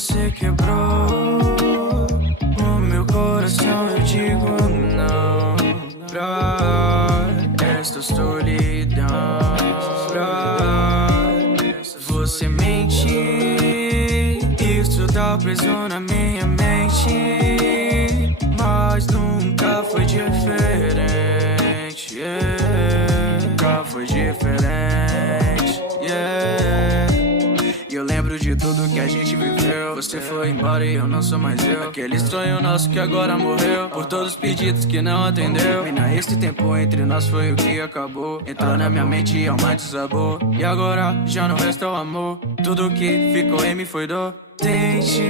você quebrou o meu coração, eu digo não pra esta solidão, pra você mentir. Isso tá preso na minha mente, mas nunca foi diferente, nunca foi diferente, E eu lembro de tudo que a gente viveu. Você foi embora e eu não sou mais eu. Aquele sonho nosso que agora morreu, por todos os pedidos que não atendeu. Menina, esse tempo entre nós foi o que acabou. Entrou na minha mente e alma desabou. E agora já não resta o amor. Tudo que ficou em mim foi dor. Tente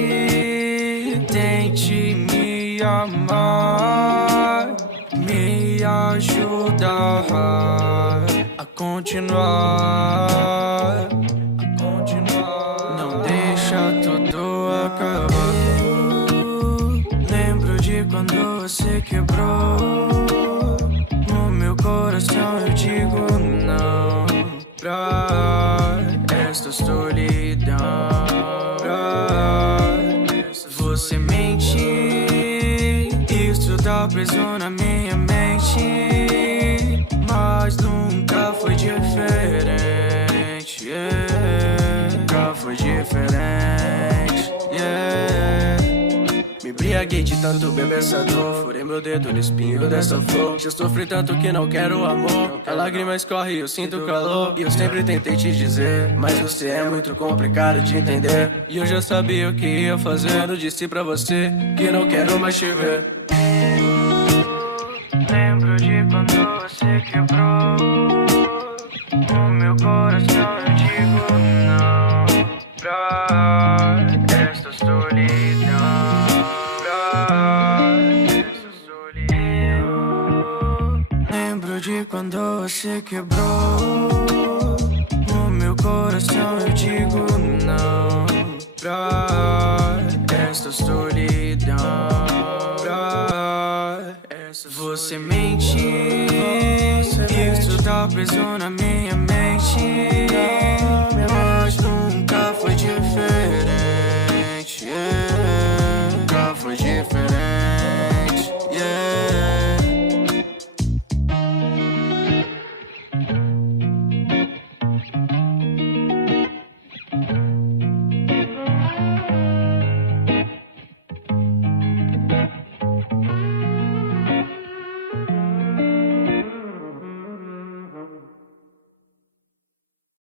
me amar, me ajudar a continuar, não deixa tudo acabar. Lembro de quando você quebrou o meu coração, eu digo não pra esta solidão, pra você mentir. Isso tá preso na minha mente, mas nunca foi diferente, nunca foi diferente, Me embriaguei de tanto beber essa dor, furei meu dedo no espinho dessa flor. Já sofri tanto que não quero amor, a lágrima escorre e eu sinto calor. E eu sempre tentei te dizer, mas você é muito complicado de entender. E eu já sabia o que ia fazer quando disse pra você que não quero mais te ver. Lembro de quando você quebrou o meu coração, eu digo não pra esta solidão, Lembro de quando você quebrou o meu coração, eu digo não pra esta solidão, pra você mentir. Isso tá preso na